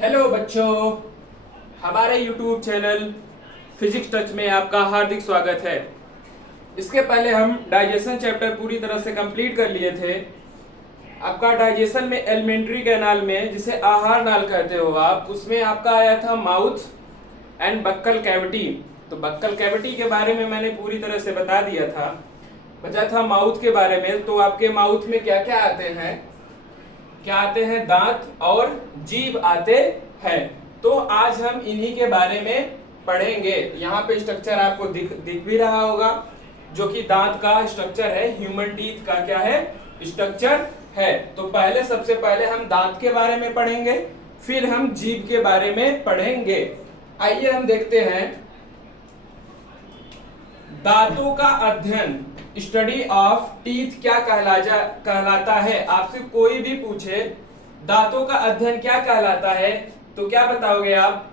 Hello बच्चों, हमारे YouTube channel physics touch में आपका हार्दिक स्वागत है। इसके पहले हम डाइजेशन चैप्टर पूरी तरह से कंप्लीट कर लिए थे। आपका डाइजेशन में एलिमेंट्री कैनाल में, जिसे आहार नाल कहते हो आप, उसमें आपका आया था माउथ एंड बक्कल कैविटी। तो बक्कल कैविटी के बारे में मैंने पूरी तरह से बता दिया था। बचा था माउथ के बारे में। तो आपके माउथ में क्या क्या आते हैं? क्या आते हैं? दांत और जीभ आते हैं। तो आज हम इन्हीं के बारे में पढ़ेंगे। यहाँ पे स्ट्रक्चर आपको दिख भी रहा होगा, जो कि दांत का स्ट्रक्चर है। ह्यूमन टीथ का क्या है? स्ट्रक्चर है। तो सबसे पहले हम दांत के बारे में पढ़ेंगे, फिर हम जीभ के बारे में पढ़ेंगे। आइए हम देखते हैं। दांतों का अध्ययन, स्टडी ऑफ टीथ, क्या कहलाता है? आपसे कोई भी पूछे दांतों का अध्ययन क्या कहलाता है, तो क्या बताओगे आप?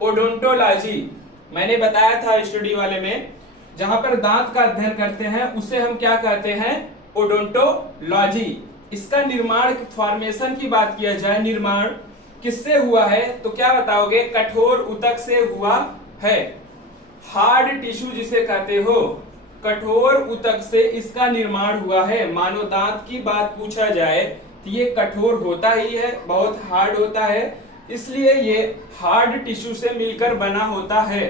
ओडोंटोलॉजी। मैंने बताया था स्टडी वाले में, जहां पर दांत का अध्ययन करते हैं उसे हम क्या कहते हैं? ओडोंटोलॉजी। इसका निर्माण, फॉर्मेशन की बात किया जाए, निर्माण किससे हुआ है, तो क्या बताओगे? कठोर ऊतक से हुआ है। हार्ड टिश्यू जिसे कहते हो, कठोर ऊतक से इसका निर्माण हुआ है। मानो दांत की बात पूछा जाए तो ये कठोर होता ही है, बहुत हार्ड होता है, इसलिए ये हार्ड टिश्यू से मिलकर बना होता है।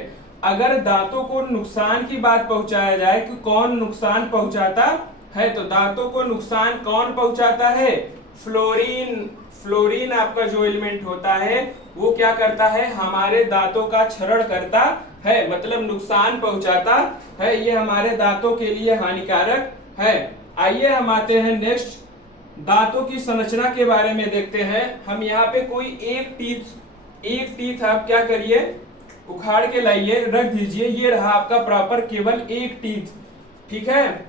अगर दांतों को नुकसान की बात पहुंचाया जाए कि कौन नुकसान पहुंचाता है, तो दांतों को नुकसान कौन पहुंचाता है? फ्लोरीन। फ्लोरीन आपका जो एलिमेंट होता है वो क्या करता है? हमारे दांतों का क्षरण करता है, मतलब नुकसान पहुंचाता है। ये हमारे दांतों के लिए हानिकारक है। आइए हम आते हैं नेक्स्ट, दांतों की संरचना के बारे में देखते हैं। हम यहाँ पे कोई एक टीथ आप क्या करिए, उखाड़ के लाइए, रख दीजिए। ये रहा आपका प्रॉपर केवल एक टीथ, ठीक है।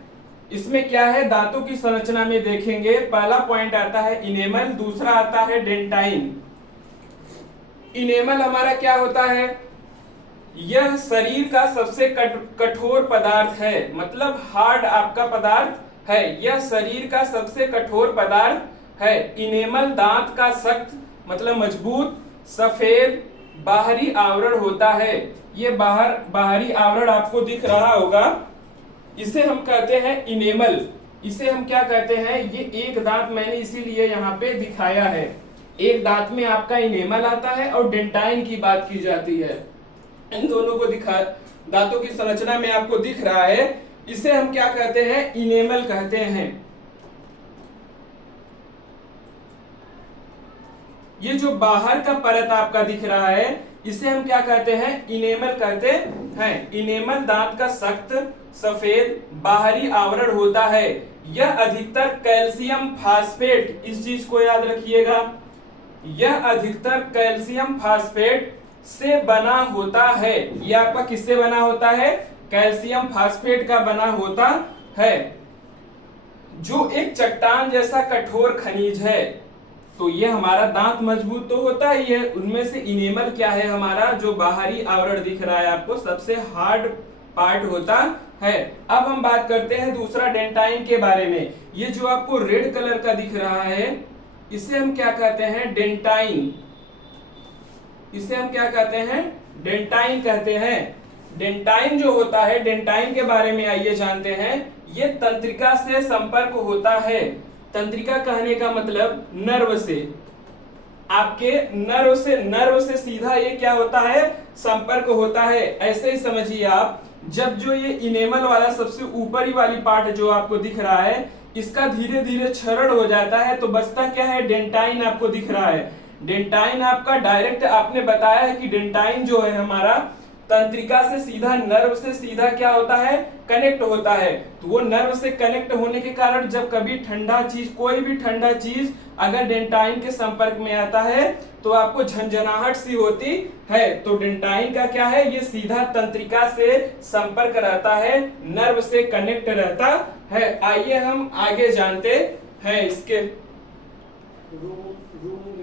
इसमें क्या है? दांतों की संरचना में देखेंगे, पहला पॉइंट आता है इनेमल, दूसरा आता है डेंटाइन। इनेमल हमारा क्या होता है? यह शरीर का सबसे कठोर पदार्थ है, मतलब हार्ड आपका पदार्थ है। यह शरीर का सबसे कठोर पदार्थ है। इनेमल दांत का सख्त, मतलब मजबूत, सफेद बाहरी आवरण होता है। ये बाहरी आवरण आपको दिख रहा होगा, इसे हम कहते हैं इनेमल। इसे हम क्या कहते हैं? ये एक दांत मैंने इसीलिए यहाँ पे दिखाया है। एक दांत में आपका इनेमल आता है और डेंटाइन की बात की जाती है। इन दोनों को दांतों की संरचना में आपको दिख रहा है, इसे हम क्या कहते हैं? इनेमल कहते हैं। ये जो बाहर का परत आपका दिख रहा है, इसे हम क्या कहते हैं? इनेमल कहते हैं। इनेमल दांत का सख्त सफेद बाहरी आवरण होता है। यह अधिकतर कैल्शियम फास्फेट, इस चीज को याद रखिएगा, यह अधिकतर कैल्शियम फास्फेट से बना होता है। यह आपका किससे बना होता है? कैल्शियम फास्फेट का बना होता है, जो एक चट्टान जैसा कठोर खनिज है। तो ये हमारा दांत मजबूत तो होता ही है। उनमें से इनेमल क्या है? हमारा जो बाहरी आवरण दिख रहा है आपको, सबसे हार्ड पार्ट होता है। अब हम बात करते हैं दूसरा डेंटाइन के बारे में। ये जो आपको रेड कलर का दिख रहा है, इसे हम क्या कहते हैं? डेंटाइन। इसे हम क्या कहते हैं? डेंटाइन कहते हैं। डेंटाइन जो होता है, डेंटाइन के बारे में आइए जानते हैं। ये तंत्रिका से संपर्क होता है। तंत्रिका कहने का मतलब नर्व से, आपके नर्व से सीधा ये क्या होता है? संपर्क होता है। ऐसे ही समझिए आप, जब जो ये इनेमल वाला सबसे ऊपरी वाली पार्ट जो आपको दिख रहा है, इसका धीरे धीरे क्षरण हो जाता है, तो बचता क्या है? डेंटाइन आपको दिख रहा है। डेंटाइन आपका डायरेक्ट, आपने बताया है कि डेंटाइन जो है हमारा तंत्रिका से सीधा, नर्व से सीधा क्या होता है? कनेक्ट होता है। तो वो नर्व से कनेक्ट होने के कारण जब कभी ठंडा चीज, कोई भी ठंडा चीज अगर डेंटाइन के संपर्क में आता है तो आपको झंझनाहट सी होती है। तो डेंटाइन का क्या है? ये सीधा तंत्रिका से संपर्क रहता है, नर्व से कनेक्ट रहता है। आइए हम आगे जानते हैं इसके।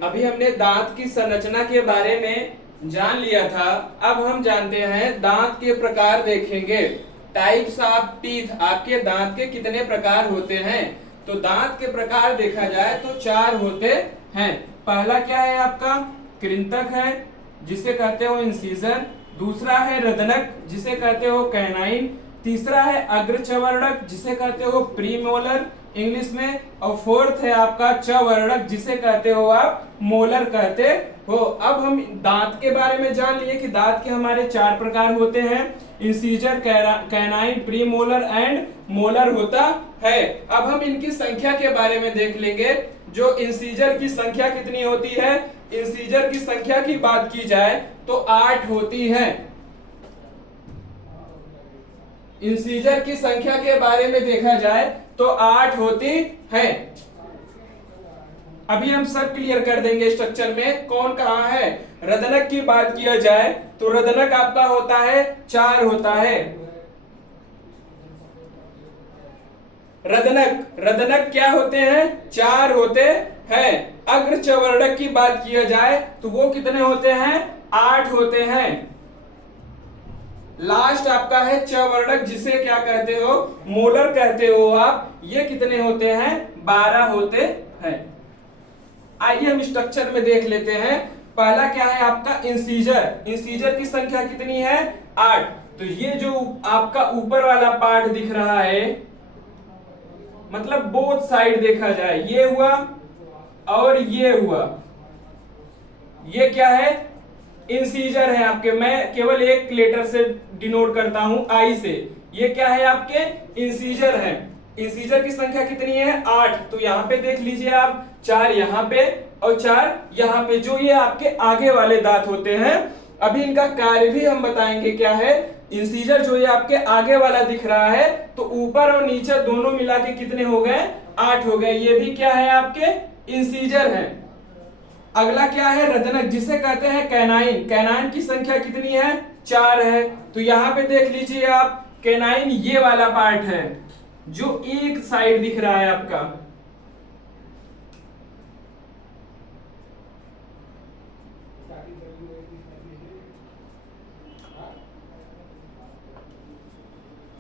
अभी हमने दांत की संरचना के बारे में जान लिया था। अब हम जानते हैं दांत के प्रकार देखेंगे। टाइप्स ऑफ टीथ, आपके दांत के कितने प्रकार होते हैं? तो दांत के प्रकार देखा जाए तो 4 होते हैं। पहला क्या है आपका? कृंतक है जिसे कहते हो इंसीजर, दूसरा है रदनक जिसे कहते हो कैनाइन, तीसरा है अग्रचवर्णक जिसे कहते हो प्रीमोलर इंग्लिश में, और फोर्थ है आपका चवर्णक जिसे कहते हो आप मोलर कहते हो। अब हम दांत के बारे में जान लिए कि दांत के हमारे 4 प्रकार होते हैं, incisor, canine, premolar and molar होता है। अब हम इनकी संख्या के बारे में देख लेंगे। जो इंसीजर की संख्या कितनी होती है, इंसीजर की संख्या की बात की जाए तो 8 होती है। इंसीजर की संख्या के बारे में देखा जाए तो 8 होती है। अभी हम सब क्लियर कर देंगे स्ट्रक्चर में कौन कहां है। रदनक की बात किया जाए तो रदनक आपका होता है 4 होता है। रदनक क्या होते हैं, 4 होते हैं। अग्रचवर्णक की बात किया जाए तो वो कितने होते हैं, 8 होते हैं। लास्ट आपका है चवर्णक जिसे क्या कहते हो, मोलर कहते हो आप, ये कितने होते हैं, 12 होते हैं। आइए हम स्ट्रक्चर में देख लेते हैं। पहला क्या है आपका इंसीजर, इंसीजर की संख्या कितनी है, 8। तो ये जो आपका ऊपर वाला पार्ट दिख रहा है, मतलब बोथ साइड देखा जाए, ये हुआ और ये हुआ, ये क्या है, इंसीजर है आपके। मैं केवल एक लेटर से डिनोट करता हूं, आई से। ये क्या है आपके, इंसीजर है। इंसीजर की संख्या कितनी है, 8। तो यहाँ पे देख लीजिए आप, 4 यहाँ पे और 4 यहाँ पे, जो ये आपके आगे वाले दांत होते हैं। अभी इनका कार्य भी हम बताएंगे क्या है। इंसीजर जो ये आपके आगे वाला दिख रहा है, तो ऊपर और नीचे दोनों मिला के कितने हो गए, 8 हो गए। ये भी क्या है आपके, इंसीजर है। अगला क्या है, रदनक जिसे कहते हैं कैनाइन। कैनाइन की संख्या कितनी है, 4 है। तो यहाँ पे देख लीजिए आप, कैनाइन ये वाला पार्ट है जो एक साइड दिख रहा है आपका।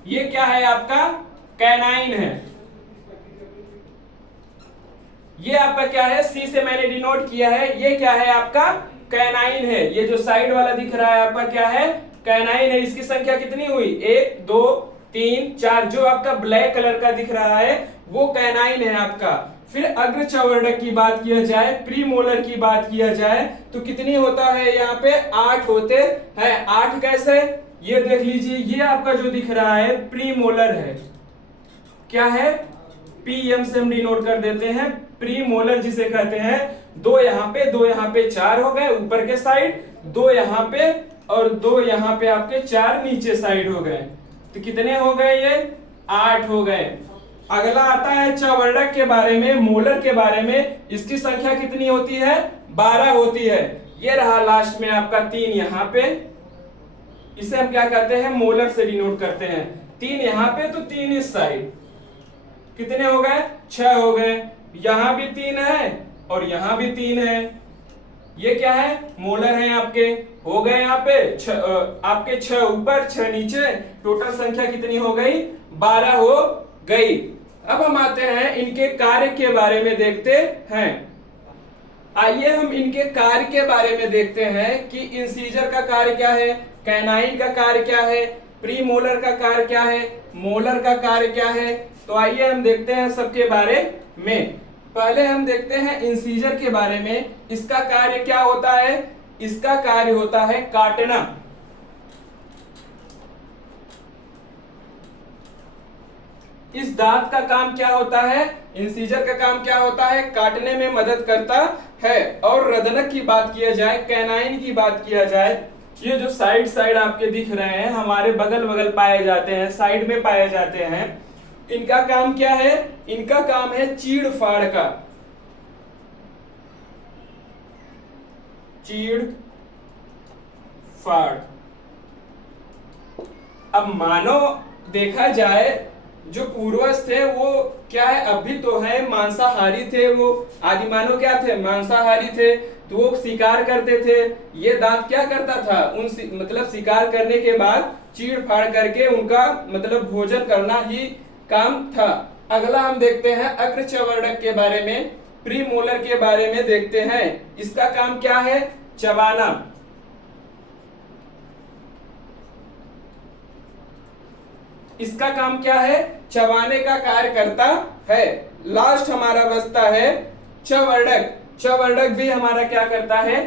ये क्या है आपका, कैनाइन है। ये आपका क्या है, सी से मैंने डिनोट किया है, ये क्या है आपका, कैनाइन है। ये जो साइड वाला दिख रहा है आपका क्या है, कैनाइन है। इसकी संख्या कितनी हुई, 1 2 3 4। जो आपका ब्लैक कलर का दिख रहा है वो कैनाइन है आपका। फिर अग्रचवर्णक की बात किया जाए, प्रीमोलर की बात किया जाए तो कितनी होता है, यहाँ पे 8 होते हैं। 8 कैसे, ये देख लीजिए, ये आपका जो दिख रहा है प्रीमोलर है। क्या है, पीएम से हम डिनोट कर देते हैं, प्रीमोलर जिसे कहते हैं। 2 यहाँ पे 2 यहाँ पे, 4 हो गए ऊपर के साइड, 2 यहाँ पे और 2 यहाँ पे आपके 4 नीचे साइड हो गए। तो कितने हो गए, ये 8 हो गए। अगला आता है चवर्णक के बारे में, मोलर के बारे में। इसकी संख्या कितनी होती है, 12 होती है। ये रहा लास्ट में आपका 3 यहाँ पे, इसे हम क्या कहते हैं, मोलर से डिनोट करते हैं। 3 यहाँ पे तो 3 इस साइड, कितने हो गए, 6 हो गए। यहां भी 3 है और यहां भी 3 है। ये क्या है, मोलर है आपके। हो गए यहाँ पे आपके 6 ऊपर 6 नीचे, टोटल संख्या कितनी हो गई, 12 हो गई। अब हम आते हैं इनके कार्य के बारे में देखते हैं। आइए हम इनके कार्य के बारे में देखते हैं कि इंसीजर का कार्य क्या है, कैनाइन का कार्य क्या है, प्रीमोलर का कार्य क्या है, मोलर का कार्य क्या है। तो आइए हम देखते हैं सबके बारे में। पहले हम देखते हैं इंसीजर के बारे में। इसका कार्य क्या होता है, इसका कार्य होता है काटना। इस दांत का काम क्या होता है, इंसीजर का काम क्या होता है, काटने में मदद करता है। और रदनक की बात किया जाए, कैनाइन की बात किया जाए, ये जो साइड आपके दिख रहे हैं हमारे बगल बगल पाए जाते हैं, साइड में पाए जाते हैं। इनका काम क्या है, इनका काम है चीड़ फाड़ का। चीड़ फाड़। अब मानो देखा जाए जो पूर्वज थे वो क्या है, अभी तो है मांसाहारी थे। वो आदिमानव क्या थे, मांसाहारी थे। तो वो शिकार करते थे। ये दांत क्या करता था, मतलब शिकार करने के बाद चीड़ फाड़ करके उनका मतलब भोजन करना ही काम था। अगला हम देखते हैं अग्रचवर्णक के बारे में, प्रीमोलर के बारे में देखते हैं। इसका काम क्या है, चबाना, इसका काम क्या है? चबाने का कार्य करता है। लास्ट हमारा बचता है चवर्णक। चवर्णक भी हमारा क्या करता है?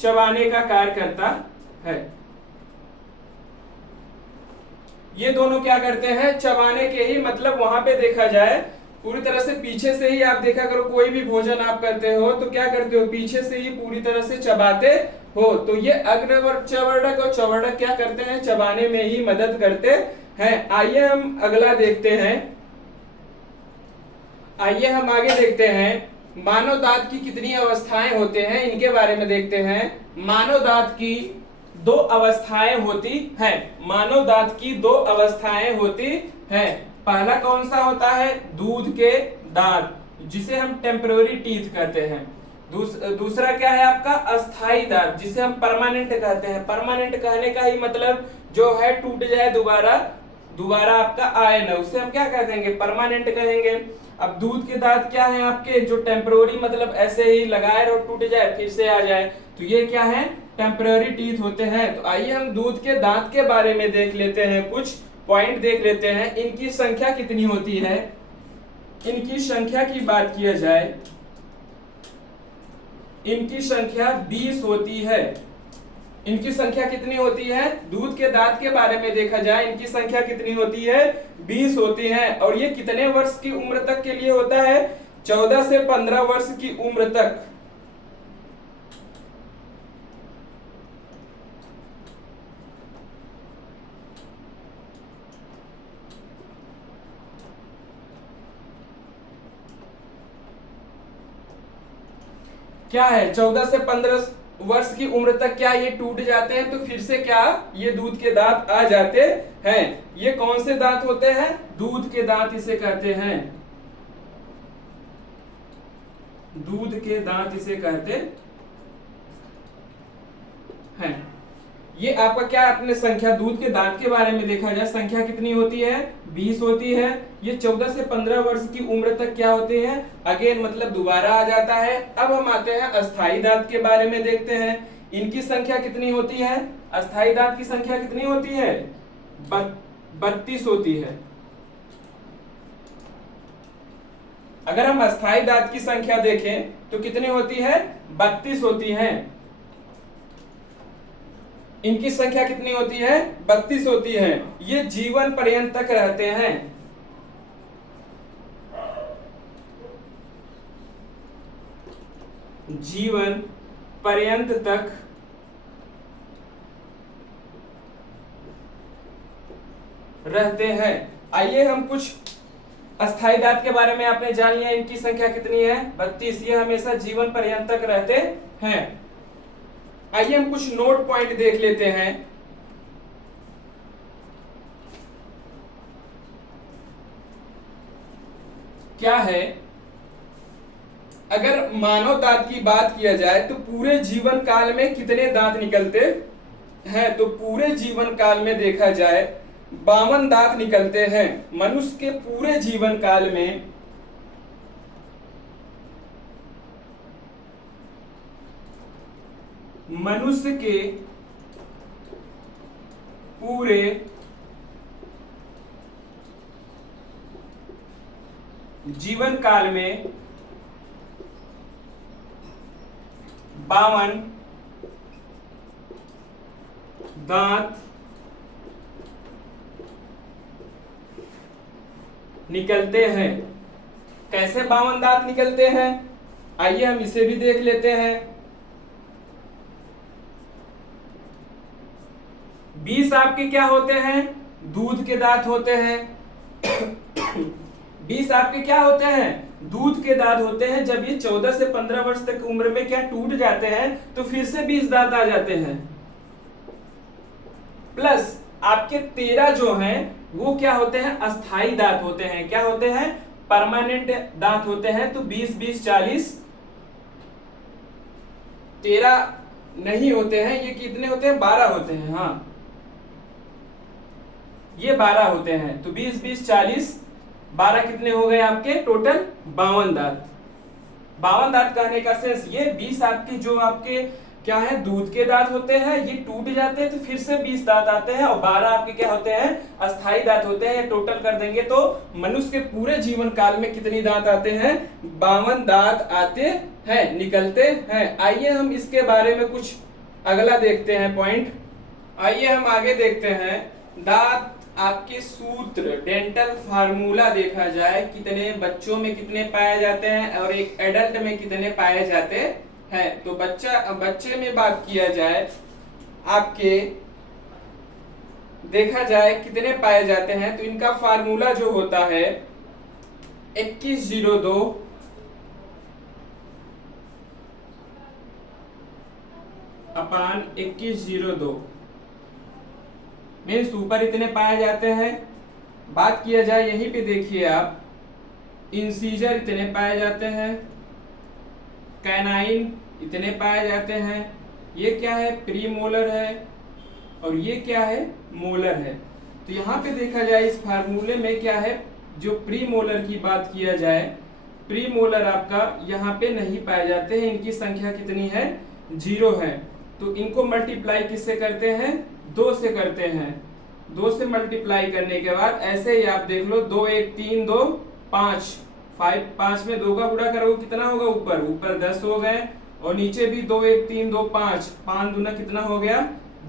चबाने का कार्य करता है। ये दोनों क्या करते हैं? चबाने के ही, मतलब वहां पे देखा जाए पूरी तरह से पीछे से ही आप देखा करो, कोई भी भोजन आप करते हो तो क्या करते हो? पीछे से ही पूरी तरह से चबाते हो। तो ये अग्रवर्ग चवर्णक और चवर्णक क्या करते हैं? चबाने में ही मदद करते हैं। आइए हम अगला देखते हैं। आइए हम आगे देखते हैं। मानव दांत की कितनी अवस्थाएं होते हैं, इनके बारे में देखते हैं। मानव दांत की 2 अवस्थाएं होती हैं। मानव दांत की 2 अवस्थाएं होती हैं। पहला कौन सा होता है? दूध के दांत, जिसे हम टेम्पररी टीथ कहते हैं। दूसरा क्या है आपका? अस्थाई दांत, जिसे हम परमानेंट कहते हैं। परमानेंट कहने का ही मतलब जो है टूट जाए, दोबारा आपका आए ना, उसे हम क्या कह देंगे? परमानेंट कहेंगे। अब दूध के दांत क्या है आपके? जो टेम्पररी, मतलब ऐसे ही लगाए और टूट जाए फिर से आ जाए, तो ये क्या है? टेम्पररी टीथ होते हैं। तो आइए हम दूध के दांत के बारे में देख लेते हैं, कुछ पॉइंट देख लेते हैं। इनकी संख्या कितनी होती है? इनकी संख्या की बात किया जाए, इनकी संख्या 20 होती है। इनकी संख्या कितनी होती है? दूध के दांत के बारे में देखा जाए, इनकी संख्या कितनी होती है? 20 होती है। और ये कितने वर्ष की उम्र तक के लिए होता है? 14 से 15 वर्ष की उम्र तक। क्या है? 14 से 15 वर्ष की उम्र तक क्या ये टूट जाते हैं? तो फिर से क्या ये दूध के दांत आ जाते हैं। ये कौन से दांत होते हैं? दूध के दांत इसे कहते हैं। दूध के दांत इसे कहते हैं। ये आपका क्या, आपने संख्या दूध के दांत के बारे में देखा जाए, संख्या कितनी होती है? 20 होती है। ये 14 से 15 वर्ष की उम्र तक क्या होते हैं? अगेन मतलब दोबारा आ जाता है। अब हम आते हैं अस्थाई दांत के बारे में देखते हैं। इनकी संख्या कितनी होती है? अस्थाई दांत की संख्या कितनी होती है? 32 होती है। अगर हम अस्थाई दांत की संख्या देखें तो कितनी होती है? 32 होती है। इनकी संख्या कितनी होती है? 32 होती है। ये जीवन पर्यंत तक रहते हैं। जीवन पर्यंत तक रहते हैं। आइए हम कुछ अस्थाई दांत के बारे में आपने जान लिया। इनकी संख्या कितनी है? 32। ये हमेशा जीवन पर्यंत तक रहते हैं। आइए हम कुछ नोट पॉइंट देख लेते हैं। क्या है? अगर मानव दांत की बात किया जाए तो पूरे जीवन काल में कितने दांत निकलते हैं? तो पूरे जीवन काल में देखा जाए 52 दांत निकलते हैं। मनुष्य के पूरे जीवन काल में मनुष्य के पूरे जीवन काल में 52 दांत निकलते हैं। कैसे 52 दांत निकलते हैं? आइए हम इसे भी देख लेते हैं। 20 आपके क्या होते हैं? दूध के दांत होते हैं। 20 आपके क्या होते हैं? दूध के दांत होते हैं। जब ये 14 से 15 वर्ष तक उम्र में क्या टूट जाते हैं तो फिर से 20 दांत आ जाते हैं। प्लस आपके 13 जो हैं वो क्या होते हैं? अस्थाई दांत होते हैं। क्या होते हैं? परमानेंट दांत होते हैं। तो 20 20 40 13 नहीं होते हैं। ये कितने होते हैं? 12 होते हैं। हाँ, ये 12 होते हैं। तो 20 20 40 12 कितने हो गए आपके? टोटल 52 दांत। 52 दांत कहने का सेंस ये 20 आपके जो आपके क्या है, दूध के दांत होते हैं, ये टूट जाते हैं तो फिर से 20 दांत आते हैं, और 12 आपके क्या होते हैं, अस्थाई दांत होते हैं। टोटल कर देंगे तो मनुष्य के पूरे जीवन काल में कितनी दांत आते हैं, 52 दांत आते हैं, निकलते हैं। आइए हम इसके बारे में कुछ अगला देखते हैं पॉइंट। आइए हम आगे देखते हैं, दांत आपके सूत्र, डेंटल फार्मूला देखा जाए, कितने बच्चों में कितने पाए जाते हैं और एक एडल्ट में कितने पाए जाते हैं। तो बच्चे में बात किया जाए, आपके देखा जाए कितने पाए जाते हैं, तो इनका फार्मूला जो होता है 2102 अपान 2102 मीन्स ऊपर इतने पाए जाते हैं। बात किया जाए यहीं पे देखिए आप, इंसीजर इतने पाए जाते हैं, कैनाइन इतने पाए जाते हैं, ये क्या है, प्रीमोलर है, और ये क्या है, मोलर है। तो यहाँ पे देखा जाए इस फार्मूले में क्या है, जो प्रीमोलर की बात किया जाए, प्रीमोलर आपका यहाँ पे नहीं पाए जाते हैं, इनकी संख्या कितनी है, 0 है। तो इनको मल्टीप्लाई किससे करते हैं, 2 से करते हैं। 2 से मल्टीप्लाई करने के बाद ऐसे ही आप देख लो, 2 1 3 2 5 5 में 2 का गुणा करोगे कितना होगा, ऊपर 10 हो गए, और नीचे भी 2 1 3 2 5 5 दूना कितना हो गया,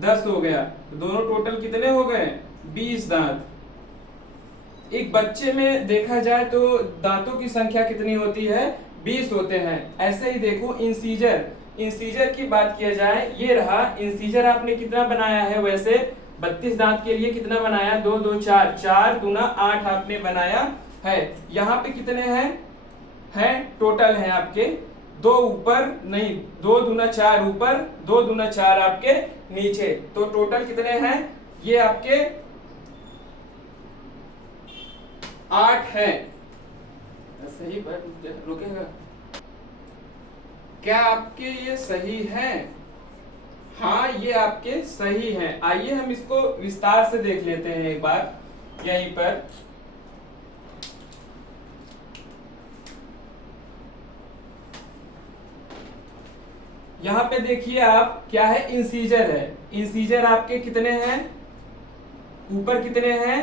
10 हो गया। तो दोनों टोटल कितने हो गए, 20 दांत। एक बच्चे में देखा जाए तो दांतों की संख्या कितनी होती है, 20 होते हैं। ऐसे ही देखो इंसीजर की बात किया जाए, ये रहा इंसीजर, आपने कितना बनाया है, वैसे 32 दांत के लिए कितना बनाया, 2 2 4 4 दूना 8 आपने बनाया है। यहाँ पे कितने हैं टोटल है आपके 2 ऊपर नहीं, 2 दूना 4 ऊपर, 2 दूना 4 आपके नीचे, तो टोटल कितने हैं, ये आपके 8 हैं। सही रुकेगा क्या, आपके ये सही है, हाँ ये आपके सही हैं। आइए हम इसको विस्तार से देख लेते हैं एक बार यहीं पर। यहां पे देखिए आप, क्या है, इंसीजर है। इंसीजर आपके कितने हैं, ऊपर कितने हैं,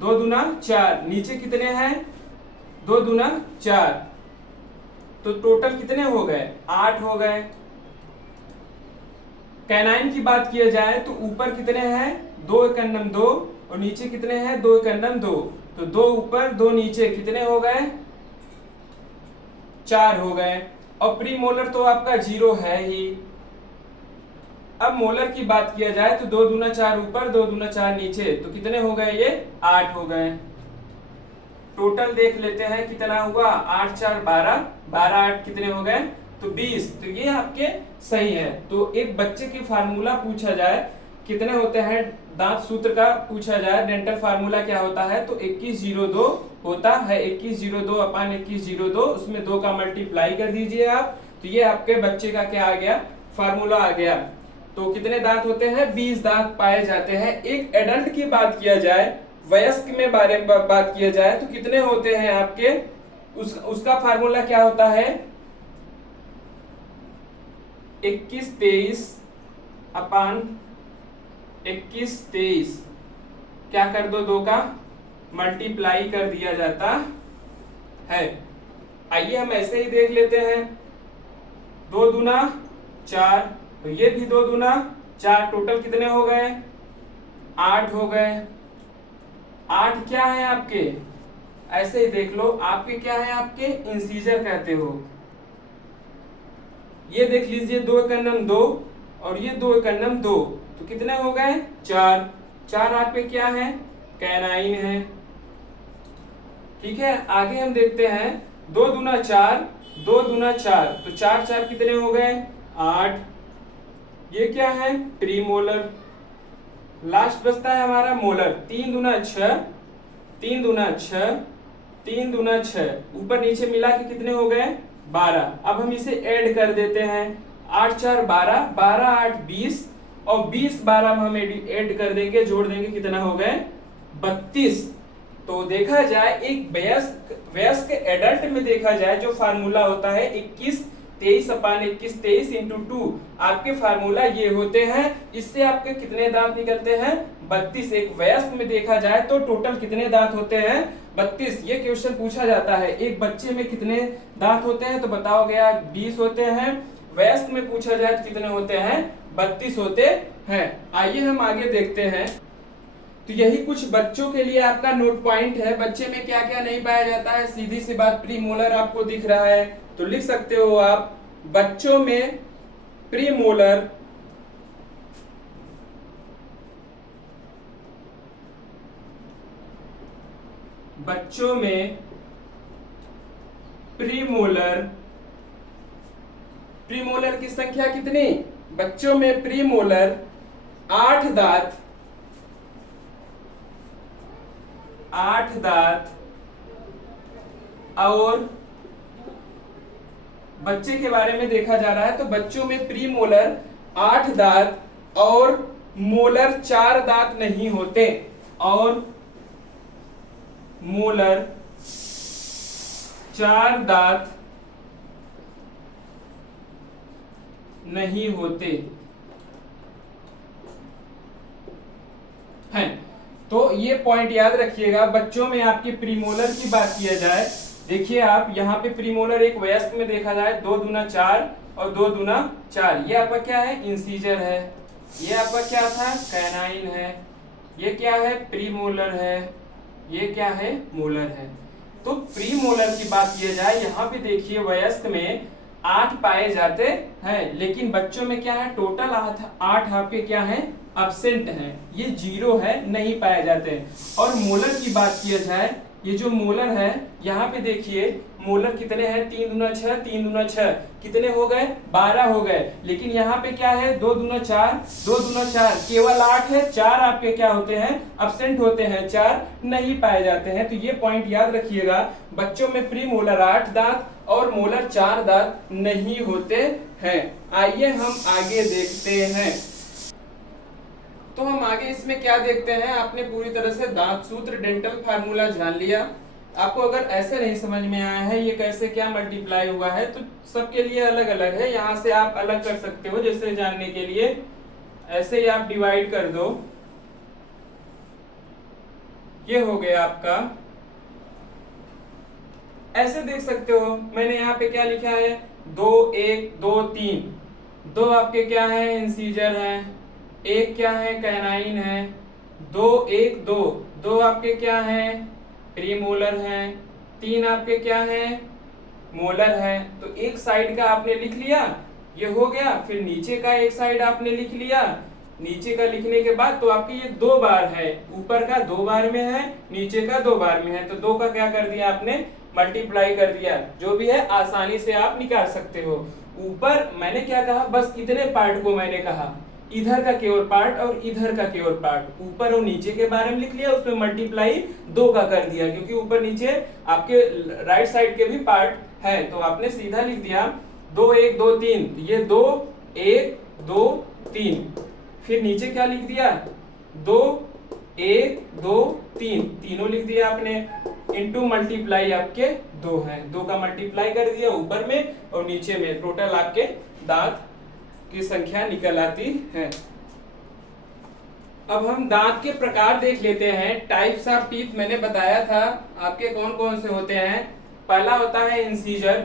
2 दूना 4, नीचे कितने हैं, 2 दूना 4, तो टोटल कितने हो गए, 8 हो गए। कैनाइन की बात किया जाए तो ऊपर कितने हैं, 2 एकन्नम 2, और नीचे कितने हैं, 2 एकन्नम 2, तो 2 ऊपर 2 नीचे कितने हो गए, 4 हो गए। और प्रीमोलर तो आपका 0 है ही। अब मोलर की बात किया जाए तो 2 दूना 4 ऊपर, 2 दूना 4 नीचे, तो कितने हो गए, ये 8 हो गए। टोटल देख लेते हैं कितना हुआ, 8 4 12, 12 8 कितने हो गए, तो 20। तो ये आपके सही है। तो एक बच्चे की फार्मूला पूछा जाए कितने होते हैं, दांत सूत्र का पूछा जाए, डेंटल फार्मूला क्या होता है, तो 2102 होता है। 2102 अपान 2102, उसमें 2 का मल्टीप्लाई कर दीजिए आप, तो ये आपके बच्चे का क्या आ गया, फार्मूला आ गया। तो कितने दांत होते हैं, 20 दांत पाए जाते हैं। एक एडल्ट की बात किया जाए, वयस्क में बारे में बात किया जाए तो कितने होते हैं आपके, उसका फार्मूला क्या होता है, 21 23 अपान 21 23, क्या कर दो, 2 का मल्टीप्लाई कर दिया जाता है। आइए हम ऐसे ही देख लेते हैं, 2 दूना 4, तो ये भी 2 दूना 4, टोटल कितने हो गए, 8 हो गए। 8 क्या है आपके, ऐसे ही देख लो, आपके क्या है, आपके इंसीजर कहते हो। ये देख लीजिए, 2 एकन्नम 2, और ये 2 एकन्नम 2, तो कितने हो गए, 4 4 आपके क्या है, कैनाइन है। ठीक है, आगे हम देखते हैं, 2 दूना 4, 2 दूना 4, तो 4 4 कितने हो गए, 8। ये क्या है, प्रीमोलर। लास्ट बचता है हमारा मोलर, 3 दूना 6, 3 दूना 6, 3 दूना 6, ऊपर नीचे मिला के कितने हो गए, 12। अब हम इसे ऐड कर देते हैं, 8 4 12, 12 8 20, और 20 12 हम ऐड कर देंगे, जोड़ देंगे, कितना हो गए, 32। तो देखा जाए एक वयस्क एडल्ट में देखा जाए जो फार्मूला होता है 21 23/21 23 इंटू 2 आपके फार्मूला ये होते हैं। इससे आपके कितने दांत निकलते हैं? 32। एक वयस्क में देखा जाए तो टोटल कितने दांत होते हैं? 32। ये क्वेश्चन पूछा जाता है एक बच्चे में कितने दांत होते हैं, तो बताओगे यार 20 होते हैं। वयस्क में पूछा जाए तो कितने होते हैं? 32 होते हैं। आइए हम आगे देखते हैं। तो यही कुछ बच्चों के लिए आपका नोट पॉइंट है। बच्चे में क्या क्या नहीं पाया जाता है? सीधी सी बात, प्रीमोलर आपको दिख रहा है तो लिख सकते हो आप, बच्चों में प्रीमोलर प्रीमोलर की संख्या कितनी? बच्चों में प्रीमोलर 8 दांत और बच्चे के बारे में देखा जा रहा है तो बच्चों में प्रीमोलर 8 दांत और मोलर 4 दांत नहीं होते, और मोलर 4 दांत नहीं होते हैं। तो ये पॉइंट याद रखिएगा। बच्चों में आपकी प्रीमोलर की बात किया जाए, देखिए आप यहाँ पे प्रीमोलर एक वयस्क में देखा जाए 2 दूना 4 और 2 दूना 4। ये आपका क्या है? इंसीजर है। ये आपका क्या था? कैनाइन है। ये क्या है? प्रीमोलर है। ये क्या है? मोलर है। तो प्रीमोलर की बात किया जाए, यहाँ पे देखिए वयस्क में 8 पाए जाते हैं, लेकिन बच्चों में क्या है? टोटल 8 आपके क्या है? अब्सेंट हैं। ये 0 है, नहीं पाए जाते हैं। और मोलर की बात किया जाए, ये जो मोलर है यहाँ पे देखिए मोलर कितने हैं? 3 दूना 6 3 दूना 6 कितने हो गए? 12 हो गए। लेकिन यहाँ पे क्या है? 2 दूना 4 2 दूना 4 केवल 8 है। 4 आपके क्या होते हैं? अब्सेंट होते हैं, 4 नहीं पाए जाते हैं। तो ये पॉइंट याद रखिएगा। बच्चों में प्रीमोलर 8 दांत और मोलर 4 दांत नहीं होते हैं। आइए हम आगे देखते हैं। तो हम आगे इसमें क्या देखते हैं? आपने पूरी तरह से दांत सूत्र डेंटल फार्मूला जान लिया। आपको अगर ऐसे नहीं समझ में आया है ये कैसे क्या मल्टीप्लाई हुआ है, तो सबके लिए अलग अलग है। यहाँ से आप अलग कर सकते हो, जैसे जानने के लिए ऐसे ही आप डिवाइड कर दो। ये हो गया आपका, ऐसे देख सकते हो। मैंने यहाँ पे क्या लिखा है? 2 1 2 3। 2 आपके क्या है? इंसीजर है। 1 क्या है? कैनाइन है। 2 1 2 2 आपके क्या है? प्रीमोलर है। 3 आपके क्या है? मोलर है। तो एक साइड का आपने लिख लिया, ये हो गया। फिर नीचे का एक साइड आपने लिख लिया। नीचे का लिखने के बाद तो आपकी ये 2 बार है, ऊपर का 2 बार में है, नीचे का 2 बार में है। तो 2 का क्या कर दिया आपने? मल्टीप्लाई कर दिया। जो भी है आसानी से आप निकाल सकते हो। ऊपर मैंने क्या कहा? बस इतने पार्ट को मैंने कहा, इधर का केवल पार्ट और इधर का केवल पार्ट। ऊपर और नीचे के बारे में लिख लिया, उसमें मल्टीप्लाई 2 का कर दिया, क्योंकि ऊपर नीचे आपके राइट साइड के भी पार्ट है। तो आपने सीधा लिख दिया 2 1 2 3। ये 2 1 2 3। फिर नीचे क्या लिख दिया? 2 1 2 3। तीनों लिख दिया आपने। इनटू मल्टीप्लाई आपके 2 है। 2 का मल्टीप्लाई कर दिया ऊपर में और नीचे में। टोटल आपके दांत की संख्या निकल आती है। अब हम दांत के प्रकार देख लेते हैं। टाइप्स ऑफ टीथ मैंने बताया था आपके कौन कौन से होते हैं। पहला होता है इंसीजर,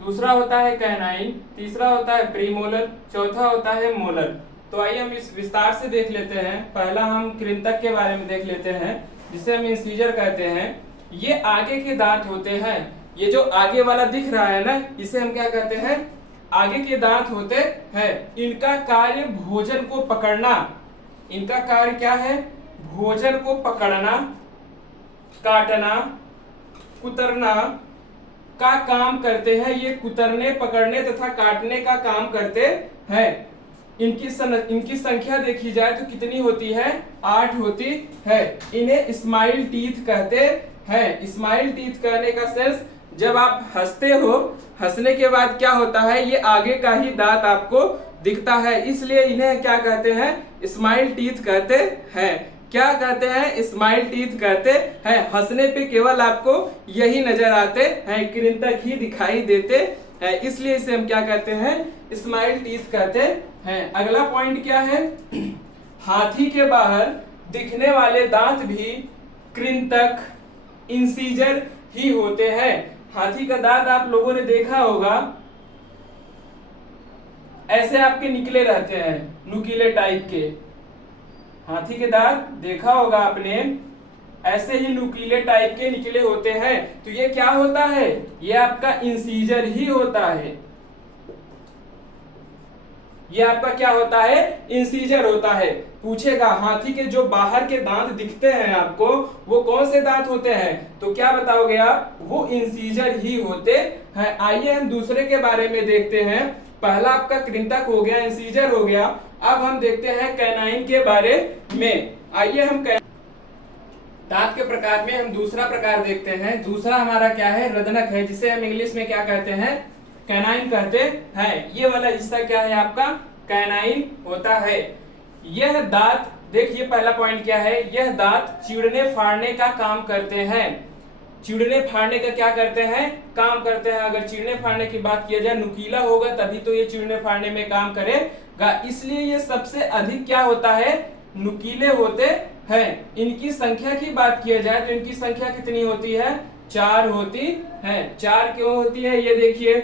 दूसरा होता है कैनाइन, तीसरा होता है प्रीमोलर, चौथा होता है मोलर। तो आइए हम इस विस्तार से देख लेते हैं। पहला हम कृंतक के बारे में देख लेते हैं, जिसे हम इंसीजर कहते हैं। ये आगे के दांत होते हैं। ये जो आगे वाला दिख रहा है ना, इसे हम क्या कहते हैं? आगे के दांत होते हैं। इनका कार्य भोजन को पकड़ना। इनका कार्य क्या है? भोजन को पकड़ना, काटना, कुतरना का काम करते हैं। ये कुतरने, पकड़ने तथा काटने का काम करते हैं। इनकी संख्या देखी जाए तो कितनी होती है? 8 होती है। इन्हें स्माइल टीथ कहते हैं। स्माइल टीथ कहने का सेंस, जब आप हंसते हो, हंसने के बाद क्या होता है? ये आगे का ही दांत आपको दिखता है, इसलिए इन्हें क्या कहते हैं? स्माइल टीथ कहते हैं। क्या कहते हैं? स्माइल टीथ कहते हैं। हंसने पे केवल आपको यही नजर आते हैं, कृंतक ही दिखाई देते है, इसलिए इसे हम क्या कहते हैं, स्माइल टीथ कहते हैं। अगला पॉइंट क्या है, हाथी के बाहर दिखने वाले दांत भी कृंतक, इंसीजर ही होते हैं। हाथी का दांत आप लोगों ने देखा होगा, ऐसे आपके निकले रहते हैं, नुकीले टाइप के। हाथी के दांत देखा होगा आपने, ऐसे ही नुकीले टाइप के निकले होते हैं। तो ये क्या होता है, ये आपका इंसीजर ही होता है। ये आपका क्या होता है, इंसीजर होता है। पूछेगा हाथी के जो बाहर के दांत दिखते हैं आपको, वो कौन से दांत होते हैं, तो क्या बताओगे आप, वो इंसीजर ही होते हैं। आइए हम दूसरे के बारे में देखते हैं। पहला आपका कृंतक हो गया, इंसीजर हो गया। अब हम देखते हैं कैनाइन के बारे में। आइए हम दांत के प्रकार में हम दूसरा प्रकार देखते हैं। दूसरा हमारा क्या है, रदनक है, जिसे हम इंग्लिश में क्या कहते हैं, कैनाइन कहते हैं। ये वाला हिस्सा क्या है आपका, कैनाइन होता है। यह दांत, देखिए पहला पॉइंट क्या है, यह दांत चिड़ने फाड़ने का काम करते हैं। चिड़ने फाड़ने का क्या करते हैं, काम करते हैं। अगर चिड़ने फाड़ने की बात किया जाए, नुकीला होगा तभी तो ये चिड़ने फाड़ने में काम करेगा, इसलिए ये सबसे अधिक क्या होता है, नुकीले होते हैं। इनकी संख्या की बात किया जाए तो इनकी संख्या कितनी होती है, 4 होती है। 4 क्यों होती है, ये देखिए,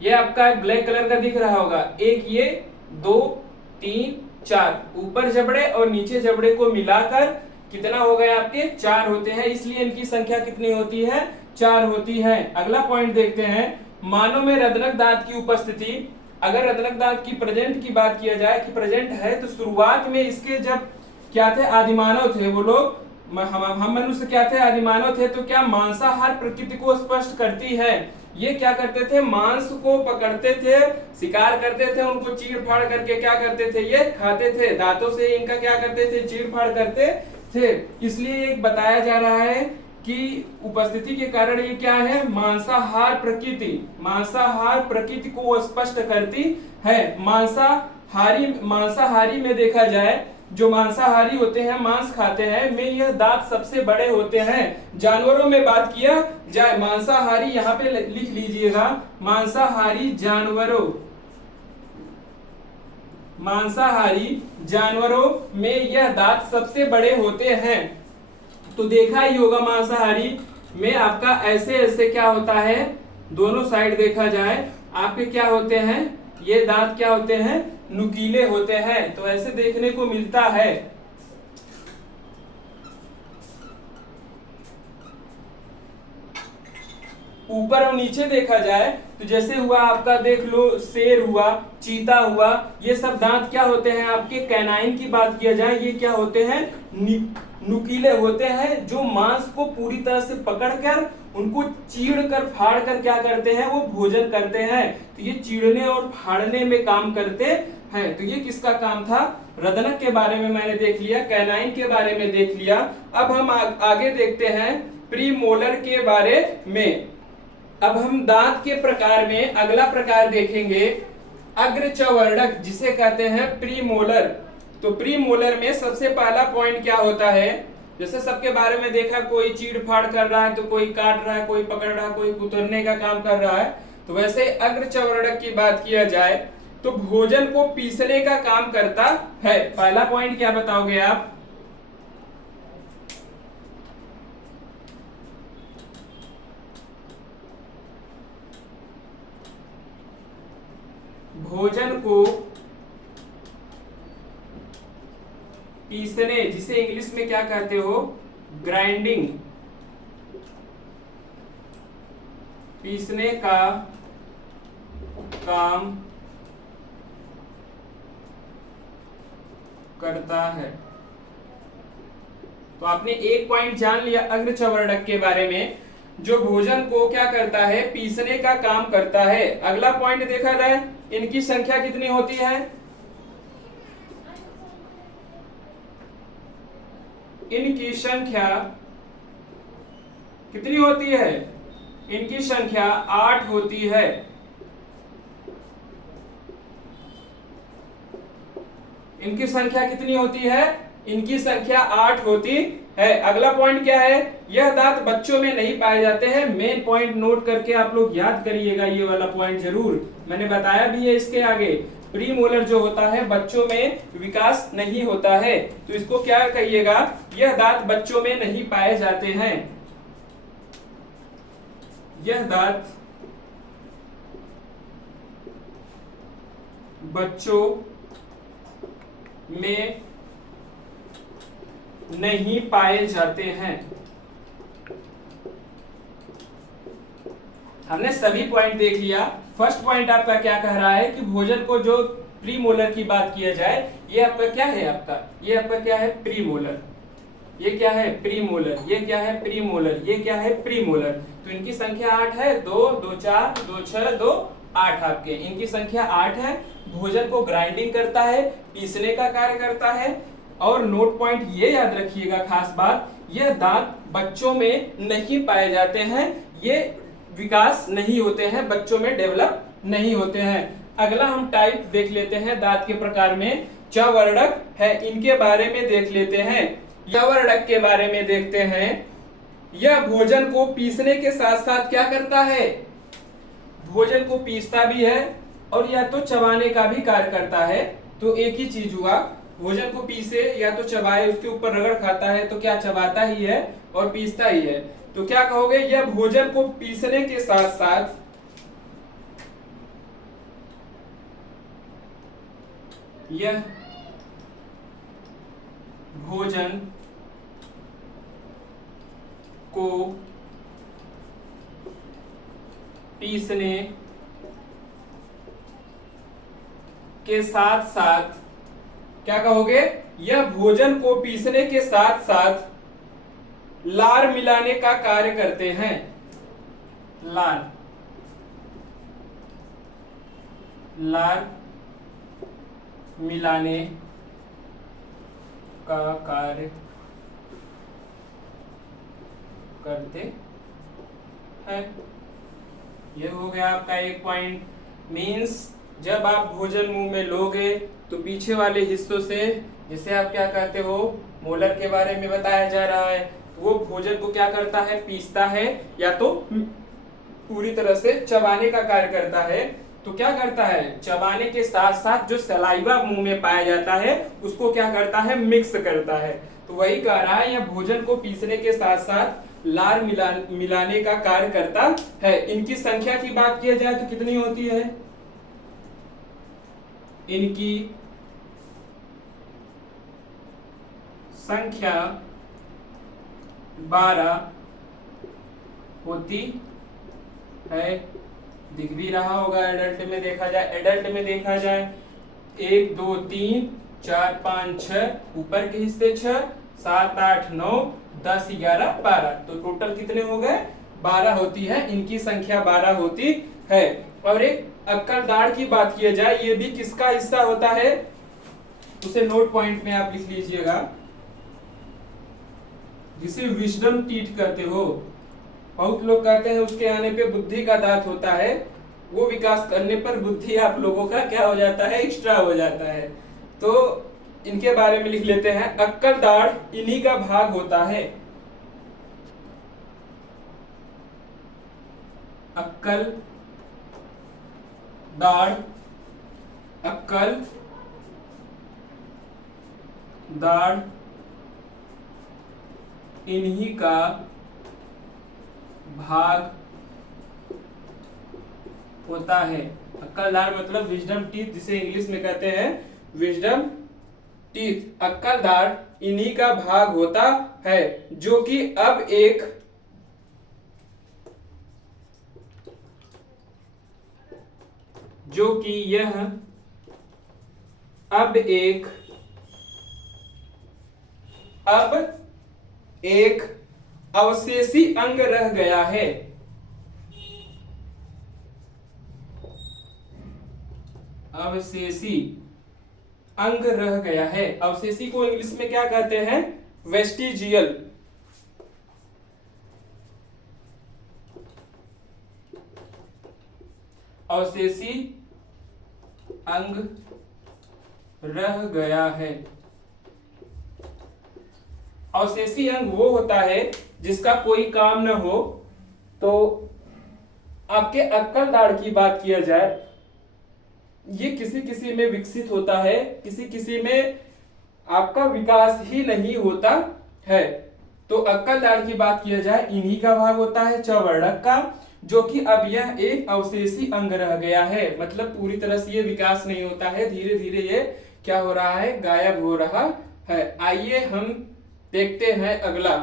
ये आपका ब्लैक कलर का दिख रहा होगा, एक ये, 2, 3, 4, ऊपर जबड़े और नीचे जबड़े को मिलाकर कितना हो गया आपके, 4 होते हैं, इसलिए इनकी संख्या कितनी होती है, 4 होती है। अगला पॉइंट देखते हैं, मानव में रदनक दांत की उपस्थिति। अगर रदनक दांत की प्रेजेंट की बात किया जाए कि प्रेजेंट है, तो शुरुआत में इसके जब क्या थे, आदिमानव थे वो लोग, हम मनुष्य क्या थे, आदिमानव थे, तो क्या मांसाहार प्रकृति को स्पष्ट करती है। ये क्या करते थे, मांस को पकड़ते थे, शिकार करते थे, उनको चीड़ फाड़ करके क्या करते थे, ये खाते थे, दांतों से इनका क्या करते थे, चीड़ फाड़ करते थे। इसलिए एक बताया जा रहा है कि उपस्थिति के कारण ये क्या है, मांसाहार प्रकृति, मांसाहार प्रकृति को स्पष्ट करती है। मांसाहारी में देखा जाए, जो मांसाहारी होते हैं, मांस खाते हैं, में यह दांत सबसे बड़े होते हैं। जानवरों में बात किया जाए, मांसाहारी यहाँ पे लिख लीजिएगा, मांसाहारी जानवरों, मांसाहारी जानवरों में यह दांत सबसे बड़े होते हैं। तो देखा ही होगा, मांसाहारी में आपका ऐसे ऐसे क्या होता है, दोनों साइड देखा जाए आपके क्या होते हैं, ये दांत क्या होते हैं, नुकीले होते हैं। तो ऐसे देखने को मिलता है। ऊपर और नीचे देखा जाए तो जैसे हुआ आपका, देख लो, शेर हुआ, चीता हुआ, ये सब दांत क्या होते हैं आपके, कैनाइन की बात किया जाए, ये क्या होते हैं, नुकीले होते हैं, जो मांस को पूरी तरह से पकड़कर उनको चीड़ कर फाड़ कर क्या करते हैं, वो भोजन करते हैं। तो ये चीड़ने और फाड़ने में काम करते हैं। तो ये किसका काम था, रदनक के बारे में मैंने देख लिया, कैनाइन के बारे में देख लिया। अब हम आगे देखते हैं प्रीमोलर के बारे में। अब हम दांत के प्रकार में अगला प्रकार देखेंगे, अग्रचवर्णक, जिसे कहते हैं प्रीमोलर। तो प्रीमोलर में सबसे पहला पॉइंट क्या होता है, जैसे सबके बारे में देखा, कोई चीड़ फाड़ कर रहा है, तो कोई काट रहा है, कोई पकड़ रहा है, कोई कुतरने का काम कर रहा है। तो वैसे अग्रचवर्णक की बात किया जाए तो भोजन को पीसने का काम करता है। पहला पॉइंट क्या बताओगे आप, भोजन को पीसने, जिसे इंग्लिश में क्या कहते हो, ग्राइंडिंग, पीसने का काम करता है। तो आपने एक पॉइंट जान लिया अग्रचवर्णक के बारे में, जो भोजन को क्या करता है, पीसने का काम करता है। अगला पॉइंट देखा जाए, इनकी संख्या कितनी होती है, इनकी संख्या कितनी होती है, इनकी संख्या 8 होती है। इनकी संख्या कितनी होती है, इनकी संख्या 8 होती है। अगला पॉइंट क्या है, यह दांत बच्चों में नहीं पाए जाते हैं। मेन पॉइंट नोट करके आप लोग याद करिएगा, ये वाला पॉइंट जरूर, मैंने बताया भी है इसके आगे। प्रीमोलर जो होता है बच्चों में विकास नहीं होता है, तो इसको क्या कहिएगा, यह दांत बच्चों में नहीं पाए जाते हैं। यह दांत बच्चों में नहीं पाए जाते हैं। हमने सभी पॉइंट देख लिया। फर्स्ट पॉइंट आपका क्या कह रहा है कि भोजन को जो प्रीमोलर की बात किया जाए, ये आपका क्या है, ये आपका क्या है, प्रीमोलर। ये क्या है, प्रीमोलर। ये क्या है, प्रीमोलर। ये क्या है, प्रीमोलर। तो इनकी संख्या 8 है, 2 2 4 2 6 2 8 आपके, इनकी संख्या 8 है। भोजन को ग्राइंडिंग करता है, पीसने का कार्य करता है। और नोट पॉइंट ये याद रखिएगा, खास बात, यह दांत बच्चों में नहीं पाए जाते हैं, ये विकास नहीं होते हैं, बच्चों में डेवलप नहीं होते हैं। अगला हम टाइप देख लेते हैं दांत के प्रकार में, चवर्णक है, इनके बारे में देख लेते हैं। चवर्णक के बारे में देखते हैं। यह भोजन को पीसने के साथ साथ क्या करता है, भोजन को पीसता भी है और या तो चबाने का भी कार्य करता है। तो एक ही चीज हुआ, भोजन को पीसे या तो चबाए, उसके ऊपर रगड़ खाता है, तो क्या चबाता ही है और पीसता ही है। तो क्या कहोगे, यह भोजन को पीसने के साथ साथ यह भोजन को पीसने के साथ साथ, क्या कहोगे, यह भोजन को पीसने के साथ साथ लार मिलाने का कार्य करते हैं। लार मिलाने का कार्य करते हैं। यह हो गया आपका एक पॉइंट। मीन्स जब आप भोजन मुंह में लोगे तो पीछे वाले हिस्सों से, जिसे आप क्या कहते हो, मोलर के बारे में बताया जा रहा है, वो भोजन को क्या करता है, पीसता है या तो पूरी तरह से चबाने का कार्य करता है। तो क्या करता है, चबाने के साथ साथ जो सलाइवा मुंह में पाया जाता है उसको क्या करता है, मिक्स करता है। तो वही कह रहा है, यह भोजन को पीसने के साथ साथ लार मिलाने का कार्य करता है। इनकी संख्या की बात किया जाए तो कितनी होती है, इनकी संख्या 12 होती है। दिख भी रहा होगा, एडल्ट में देखा जाए 1 2 3 4 5 6, ऊपर के हिस्से 6 7 8 9 10 11 12, तो टोटल कितने हो गए, 12 होती है। इनकी संख्या 12 होती है। और एक अक्कल दाढ़ की बात किया जाए, ये भी किसका हिस्सा होता है, उसे नोट पॉइंट में आप लिख लीजिएगा, जिसे विजडम टीथ कहते हो। बहुत लोग कहते हैं उसके आने पे बुद्धि का दांत होता है, वो विकास करने पर बुद्धि आप लोगों का क्या हो जाता है, एक्स्ट्रा हो जाता है। तो इनके बारे में लिख लेते हैं। अक्कल दाढ़ इन्हीं का भाग होता है। अक्कल दाढ़, अक्कल दाढ़ इन्हीं का भाग होता है। अक्कल दाढ़ मतलब विजडम टीथ, जिसे इंग्लिश में कहते हैं विजडम टीथ। अक्कल दाढ़ इन्हीं का भाग होता है, जो कि अब एक अवशेषी अंग रह गया है। अवशेषी अंग रह गया है। अवशेषी को इंग्लिश में क्या कहते हैं, वेस्टिजियल। अवशेषी अंग रह गया है। अवशेषी अंग वो होता है जिसका कोई काम न हो। तो आपके अक्कल दाढ़ की बात किया जाए, ये किसी किसी में विकसित होता है, किसी किसी में आपका विकास ही नहीं होता है। तो अक्कल दाढ़ की बात किया जाए, इन्हीं का भाग होता है चवर्णक का, जो कि अब यह एक अवशेषी अंग रह गया है। मतलब पूरी तरह से ये विकास नहीं होता है, धीरे धीरे ये क्या हो रहा है, गायब हो रहा है। आइए हम देखते हैं अगला।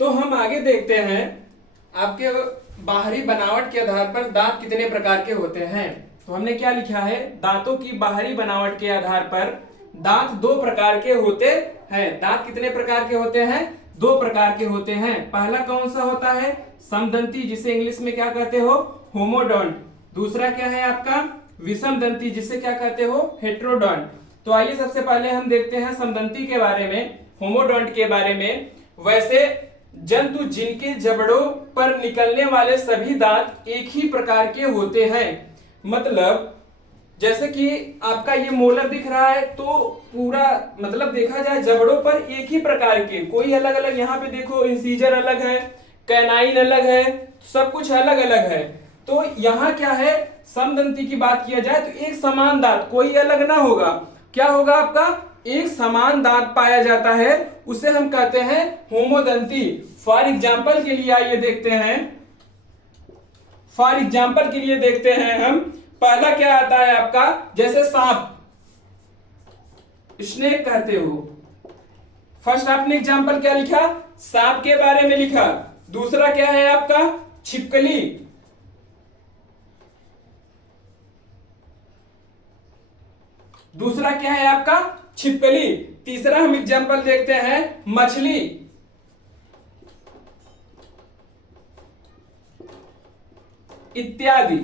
तो हम आगे देखते हैं आपके बाहरी बनावट के आधार पर दांत कितने प्रकार के होते हैं। तो हमने क्या लिखा है, दांतों की बाहरी बनावट के आधार पर दांत दो प्रकार के होते हैं। दांत कितने प्रकार के होते हैं, दो प्रकार के होते हैं। पहला कौन सा होता है, समदंती, जिसे इंग्लिश में क्या कहते हो, होमोडोंट। दूसरा क्या है आपका विषमदंती, जिसे क्या कहते हो, हेट्रोडोंट। तो आइए सबसे पहले हम देखते हैं समदंती के बारे में, होमोडोंट के बारे में। वैसे जंतु जिनके जबड़ों पर निकलने वाले सभी दांत एक ही प्रकार के होते हैं। मतलब जैसे कि आपका ये मोलर दिख रहा है, तो पूरा मतलब देखा जाए जबड़ों पर एक ही प्रकार के, कोई अलग अलग, यहाँ पे देखो इंसीजर अलग है, कैनाइन अलग है, सब कुछ अलग अलग है। तो यहाँ क्या है, समदंती की बात किया जाए तो एक समान दांत, कोई अलग ना होगा, क्या होगा आपका, एक समान दांत पाया जाता है, उसे हम कहते हैं होमोदंती। फॉर एग्जाम्पल के लिए आइए देखते हैं, फॉर एग्जाम्पल के लिए देखते हैं हम, पहला क्या आता है आपका, जैसे सांप, स्नेक कहते हो। फर्स्ट आपने एग्जाम्पल क्या लिखा, सांप के बारे में लिखा। दूसरा क्या है आपका, छिपकली। दूसरा क्या है आपका, छिपकली। तीसरा हम एग्जाम्पल देखते हैं, मछली। इत्यादि।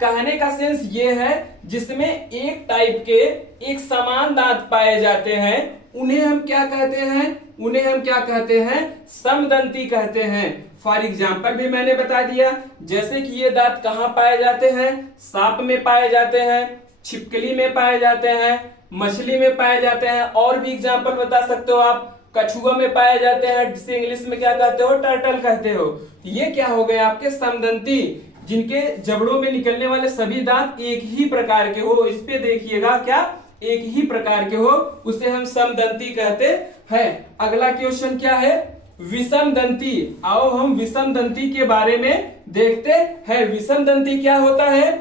कहने का सेंस ये है, जिसमें एक टाइप के एक समान दांत पाए जाते हैं, उन्हें हम क्या कहते हैं, उन्हें हम क्या कहते हैं, समदंती कहते हैं। फॉर एग्जाम्पल भी मैंने बता दिया, जैसे कि ये दांत कहाँ पाए जाते हैं, सांप में पाए जाते हैं, छिपकली में पाए जाते हैं, मछली में पाए जाते हैं, और भी एग्जाम्पल बता सकते हो आप, कछुआ में पाए जाते हैं, जिसे इंग्लिश में क्या कहते हो, टर्टल कहते हो। ये क्या हो गए आपके समदंती, जिनके जबड़ों में निकलने वाले सभी दांत एक ही प्रकार के हो। इस पे देखिएगा, क्या एक ही प्रकार के हो, उसे हम समदंती कहते हैं। अगला क्वेश्चन क्या है, विषमदंती। आओ हम विषमदंती के बारे में देखते हैं। विषमदंती क्या होता है,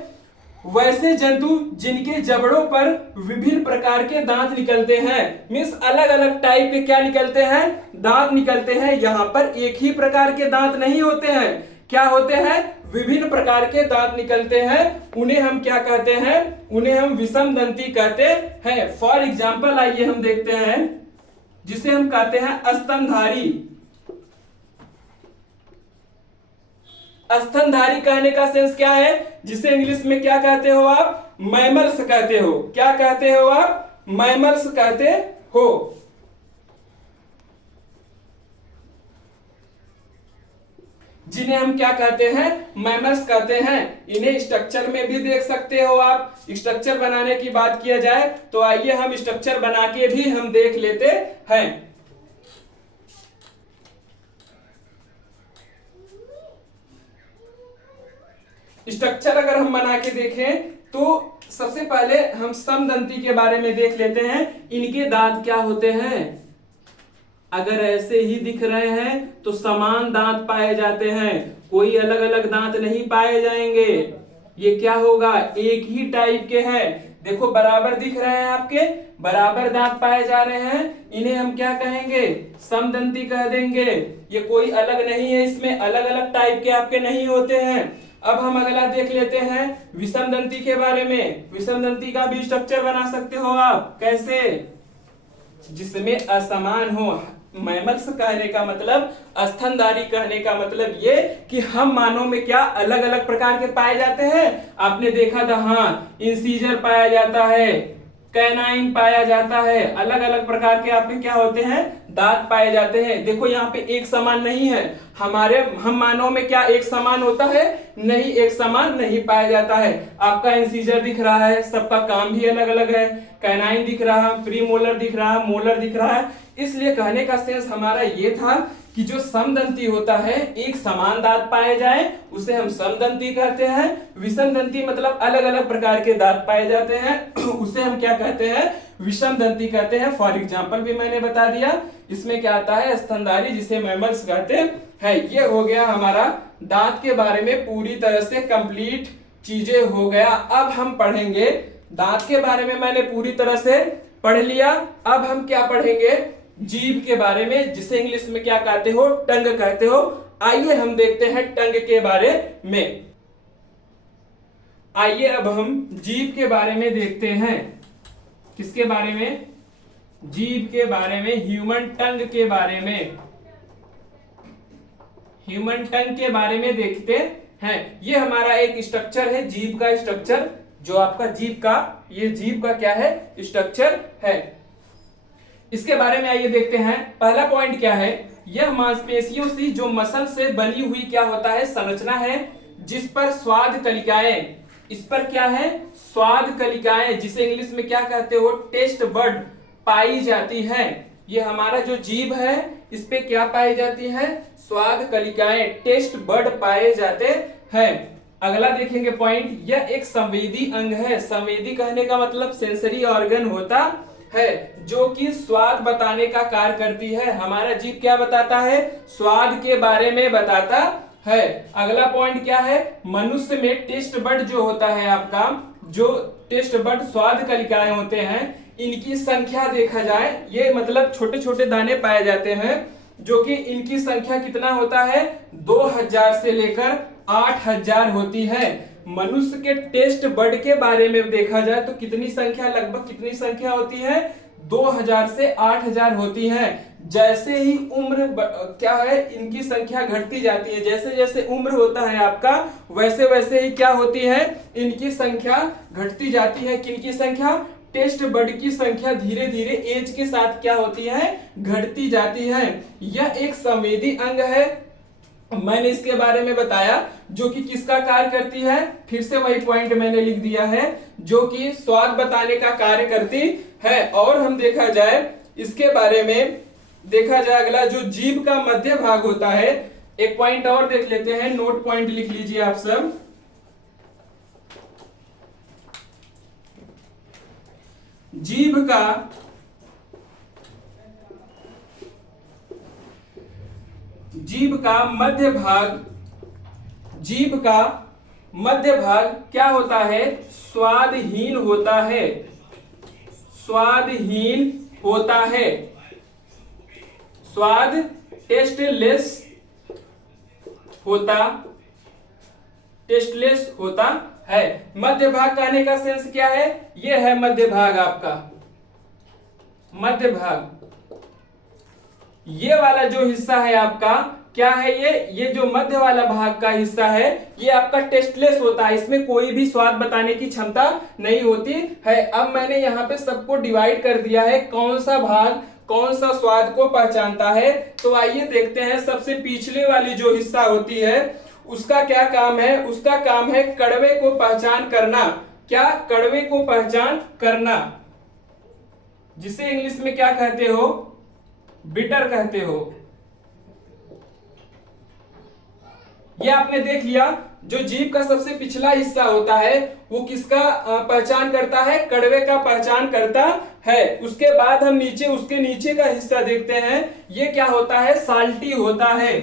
वैसे जंतु जिनके जबड़ों पर विभिन्न प्रकार के दांत निकलते हैं, मीन्स अलग अलग टाइप के क्या निकलते हैं, दांत निकलते हैं। यहाँ पर एक ही प्रकार के दांत नहीं होते हैं, क्या होते हैं, विभिन्न प्रकार के दांत निकलते हैं, उन्हें हम क्या कहते हैं, उन्हें हम विषमदंती कहते हैं। फॉर एग्जाम्पल आइए हम देखते हैं, जिसे हम कहते हैं स्तनधारी। स्तनधारी कहने का सेंस क्या है, जिसे इंग्लिश में क्या कहते हो आप, मैमल्स कहते हो। क्या कहते हो आप, मैमल्स कहते हो। जिन्हें हम क्या कहते हैं, मैमल्स कहते हैं। इन्हें स्ट्रक्चर में भी देख सकते हो आप। स्ट्रक्चर बनाने की बात किया जाए तो आइए हम स्ट्रक्चर बना के भी हम देख लेते हैं। स्ट्रक्चर अगर हम बना के देखें तो सबसे पहले हम समदंती के बारे में देख लेते हैं। इनके दांत क्या होते हैं, अगर ऐसे ही दिख रहे हैं तो समान दांत पाए जाते हैं, कोई अलग अलग दांत नहीं पाए जाएंगे। ये क्या होगा, एक ही टाइप के हैं। देखो बराबर दिख रहे हैं आपके, बराबर दांत पाए जा रहे हैं, इन्हें हम क्या कहेंगे, समदंती कह देंगे। ये कोई अलग नहीं है, इसमें अलग अलग टाइप के आपके नहीं होते हैं। अब हम अगला देख लेते हैं विषमदंती के बारे में। विषमदंती का भी स्ट्रक्चर बना सकते हो आप, कैसे, जिसमें असमान हो। मैमल्स कहने का मतलब, स्तनधारी कहने का मतलब ये कि हम मानव में क्या अलग अलग प्रकार के पाए जाते हैं। आपने देखा था, हाँ, इंसीजर पाया जाता है, कैनाइन पाया जाता है, अलग अलग प्रकार के आपके क्या होते हैं, दांत पाए जाते हैं। देखो यहाँ पे एक समान नहीं है, हम मानव में क्या एक समान होता है? नहीं, एक समान नहीं पाया जाता है। आपका इंसीजर दिख रहा है, सबका काम भी अलग अलग है। कैनाइन दिख रहा, प्री मोलर दिख रहा, मोलर दिख रहा है। इसलिए कहने का सेंस हमारा ये था कि जो समदंती होता है, एक समान दांत पाए जाए उसे हम समदंती कहते हैं। विषमदंती मतलब अलग अलग प्रकार के दांत पाए जाते हैं उसे हम क्या कहते हैं? विषमदंती कहते हैं। फॉर एग्जाम्पल भी मैंने बता दिया। इसमें क्या आता है? स्तनधारी, जिसे मैमल्स कहते हैं। ये हो गया हमारा दांत के बारे में पूरी तरह से कंप्लीट चीजें हो गया। अब हम पढ़ेंगे दांत के बारे में, मैंने पूरी तरह से पढ़ लिया। अब हम क्या पढ़ेंगे? जीभ के बारे में, जिसे इंग्लिश में क्या कहते हो? टंग कहते हो। आइए हम देखते हैं टंग के बारे में। आइए अब हम जीभ के बारे में देखते हैं। किसके बारे में? जीभ के बारे में, ह्यूमन टंग के बारे में। ह्यूमन टंग के बारे में देखते हैं। ये हमारा एक स्ट्रक्चर है, जीभ का स्ट्रक्चर, जो आपका जीभ का, ये जीभ का क्या है? स्ट्रक्चर है। इसके बारे में आइए देखते हैं। पहला पॉइंट क्या है? यह मांसपेशियों से, जो मसल से बनी हुई क्या होता है? संरचना है, जिस पर स्वाद कलिकाएं, इस पर क्या है? स्वाद कलिकाएं, जिसे इंग्लिश में क्या कहते हो? टेस्ट बड पाई जाती है। ये हमारा जो जीभ है, इस पे क्या पाई जाती है? स्वाद कलिकाएं, टेस्ट बड पाए जाते हैं। अगला देखेंगे पॉइंट, यह एक संवेदी अंग है। संवेदी कहने का मतलब सेंसरी ऑर्गन होता है, जो कि स्वाद बताने का कार्य करती है। हमारा जीभ क्या बताता है? स्वाद के बारे में बताता है। अगला पॉइंट क्या है? मनुष्य में टेस्ट बड जो होता है आपका, जो टेस्ट बड स्वाद कलिकाएं होते हैं, इनकी संख्या देखा जाए, ये मतलब छोटे छोटे दाने पाए जाते हैं, जो कि इनकी संख्या कितना होता है? 2000 से लेकर 8000 होती है। मनुष्य के टेस्ट बड के बारे में देखा जाए तो कितनी संख्या, लगभग कितनी संख्या होती है? 2000 से 8000 होती है। जैसे ही उम्र क्या है, इनकी संख्या घटती जाती है। जैसे जैसे उम्र होता है आपका, वैसे वैसे ही क्या होती है? इनकी संख्या घटती जाती है। किनकी संख्या? टेस्ट बड की संख्या धीरे धीरे एज के साथ क्या होती है? घटती जाती है। यह एक संवेदी अंग है, मैंने इसके बारे में बताया, जो कि किसका कार्य करती है? फिर से वही पॉइंट मैंने लिख दिया है, जो कि स्वाद बताने का कार्य करती है। और हम देखा जाए इसके बारे में, देखा जाए अगला, जो जीभ का मध्य भाग होता है, एक पॉइंट और देख लेते हैं, नोट पॉइंट लिख लीजिए आप सब। जीभ का मध्य भाग, जीभ का मध्य भाग क्या होता है? स्वादहीन होता है। स्वादहीन होता है। स्वाद टेस्टलेस होता, टेस्टलेस होता है। मध्य भाग कहने का सेंस क्या है? ये है मध्य भाग आपका, मध्य भाग। ये वाला जो हिस्सा है आपका क्या है? ये जो मध्य वाला भाग का हिस्सा है, ये आपका टेस्टलेस होता है। इसमें कोई भी स्वाद बताने की क्षमता नहीं होती है। अब मैंने यहाँ पे सबको डिवाइड कर दिया है, कौन सा भाग कौन सा स्वाद को पहचानता है। तो आइए देखते हैं। सबसे पिछले वाली जो हिस्सा होती है, उसका क्या काम है? उसका काम है कड़वे को पहचान करना। क्या? कड़वे को पहचान करना, जिसे इंग्लिश में क्या कहते हो? बिटर कहते हो। ये आपने देख लिया। जो जीभ का सबसे पिछला हिस्सा होता है, वो किसका पहचान करता है? कड़वे का पहचान करता है। उसके बाद हम नीचे, उसके नीचे का हिस्सा देखते हैं। ये क्या होता है? साल्टी होता है।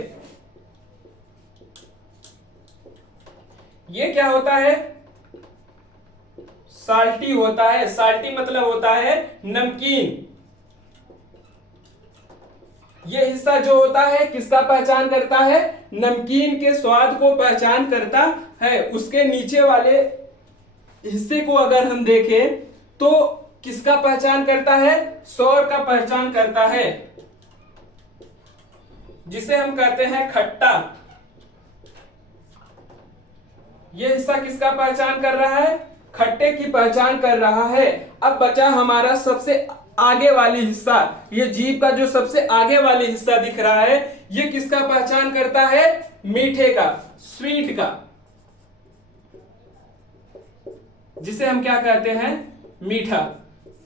ये क्या होता है? साल्टी होता है। साल्टी मतलब होता है नमकीन। ये हिस्सा जो होता है किसका पहचान करता है? नमकीन के स्वाद को पहचान करता है। उसके नीचे वाले हिस्से को अगर हम देखें तो किसका पहचान करता है? सौर का पहचान करता है, जिसे हम कहते हैं खट्टा। ये हिस्सा किसका पहचान कर रहा है? खट्टे की पहचान कर रहा है। अब बचा हमारा सबसे आगे वाली हिस्सा, ये जीभ का जो सबसे आगे वाली हिस्सा दिख रहा है, ये किसका पहचान करता है? मीठे का, स्वीट का, जिसे हम क्या कहते हैं? मीठा।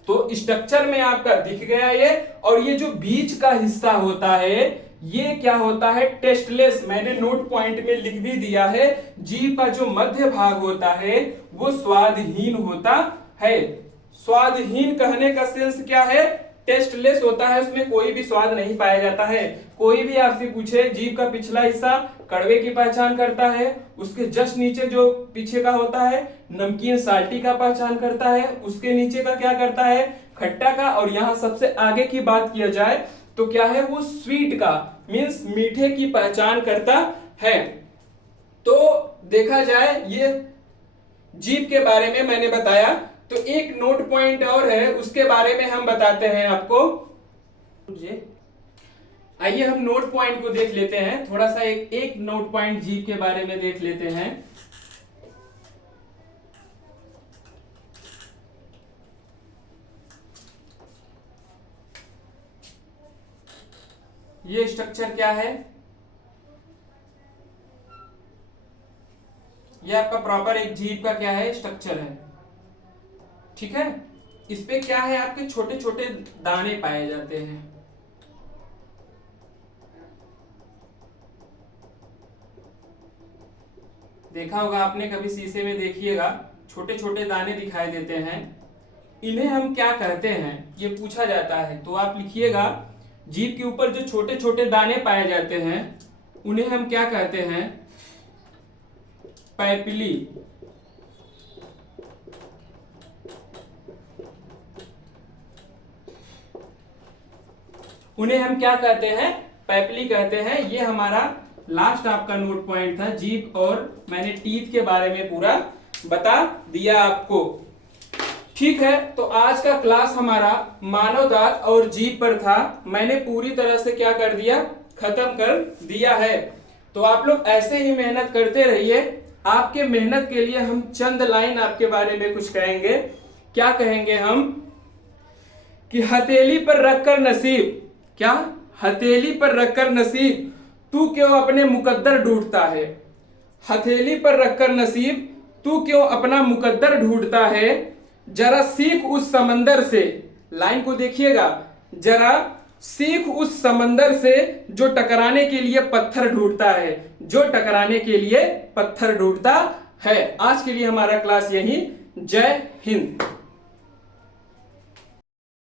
तो स्ट्रक्चर में आपका दिख गया ये। और ये जो बीच का हिस्सा होता है ये क्या होता है? टेस्टलेस। मैंने नोट पॉइंट में लिख भी दिया है, जीभ का जो मध्य भाग होता है वो स्वादहीन होता है। स्वादहीन कहने का सेंस क्या है? टेस्टलेस होता है, उसमें कोई भी स्वाद नहीं पाया जाता है। कोई भी आपसे पूछे जीभ का पिछला हिस्सा कड़वे की पहचान करता है, उसके जस्ट नीचे जो पीछे का होता है नमकीन साल्टी का पहचान करता है, उसके नीचे का क्या करता है? खट्टा का, और यहाँ सबसे आगे की बात किया जाए तो क्या है? वो स्वीट का, मीन्स मीठे की पहचान करता है। तो देखा जाए ये जीभ के बारे में मैंने बताया। तो एक नोट पॉइंट और है, उसके बारे में हम बताते हैं आपको। आइए हम नोट पॉइंट को देख लेते हैं थोड़ा सा। एक नोट पॉइंट जीभ के बारे में देख लेते हैं। ये स्ट्रक्चर क्या है? ये आपका प्रॉपर एक जीभ का क्या है? स्ट्रक्चर है, ठीक है। इस पे क्या है? आपके छोटे छोटे दाने पाए जाते हैं। देखा होगा आपने, कभी शीशे में देखिएगा, छोटे छोटे दाने दिखाई देते हैं। इन्हें हम क्या कहते हैं? ये पूछा जाता है, तो आप लिखिएगा जीभ के ऊपर जो छोटे छोटे दाने पाए जाते हैं उन्हें हम क्या कहते हैं? पैपिली। उन्हें हम क्या कहते हैं? पैपिली कहते हैं। ये हमारा लास्ट आपका नोट पॉइंट था जीभ, और मैंने टीथ के बारे में पूरा बता दिया आपको, ठीक है। तो आज का क्लास हमारा मानव दांत और जीभ पर था। मैंने पूरी तरह से क्या कर दिया? खत्म कर दिया है। तो आप लोग ऐसे ही मेहनत करते रहिए। आपके मेहनत के लिए हम चंद लाइन आपके बारे में कुछ कहेंगे। क्या कहेंगे हम? कि हथेली पर रखकर नसीब, क्या? हथेली पर रखकर नसीब तू क्यों अपने मुकद्दर ढूंढता है? हथेली पर रखकर नसीब तू क्यों अपना मुकद्दर ढूंढता है? जरा सीख उस समंदर से, लाइन को देखिएगा, जरा सीख उस समंदर से जो टकराने के लिए पत्थर ढूंढता है, जो टकराने के लिए पत्थर ढूंढता है। आज के लिए हमारा क्लास यही। जय हिंद।